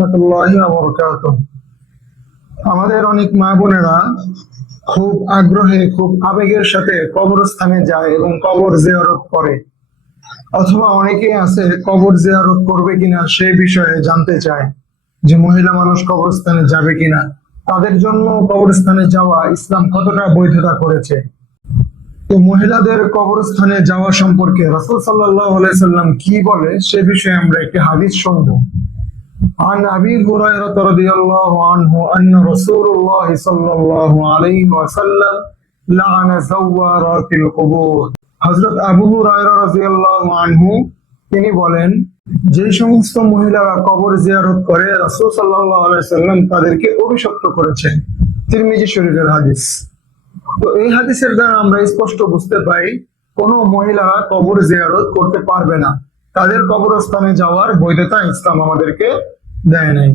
রাহমাতুল্লাহি ওয়া বারাকাতুহু। আমাদের অনেক মা বোনেরা খুব আগ্রহে, খুব আবেগের সাথে কবরস্থানে যায় এবং কবর জিয়ারত করে, অথবা অনেকেই আছে কবর জিয়ারত করবে কিনা সে বিষয়ে জানতে চায় যে মহিলা মানুষ কবরস্থানে যাবে কিনা, তাদের জন্য কবরস্থানে যাওয়া ইসলাম কতটা বৈধতা করেছে। তো মহিলাদের কবরস্থানে যাওয়া সম্পর্কে রাসূল সাল্লাল্লাহু আলাইহি সাল্লাম কি বলে সে বিষয়ে আমরা একটি হাদিস শুনবো। عن أبي هريرة رضي الله عنه أن رسول الله صلى الله عليه وسلم لعن زوارات القبور। হযরত আবু হুরায়রা রাদিয়াল্লাহু আনহু তিনি বলেন, যে সমস্ত মহিলারা কবর জিয়ারত করে রাসূল সাল্লাল্লাহু আলাইহি সাল্লাম তাদেরকে অভিশপ্ত করেছেন। তিরমিজি শরীফের হাদিস। তো এই হাদিসের দ্বারা আমরা স্পষ্ট বুঝতে পাই কোন মহিলারা কবর জিয়ারত করতে পারবে না, তাদের কবরস্থানে যাওয়ার বৈধতা ইসলাম আমাদেরকে দেয় নাই।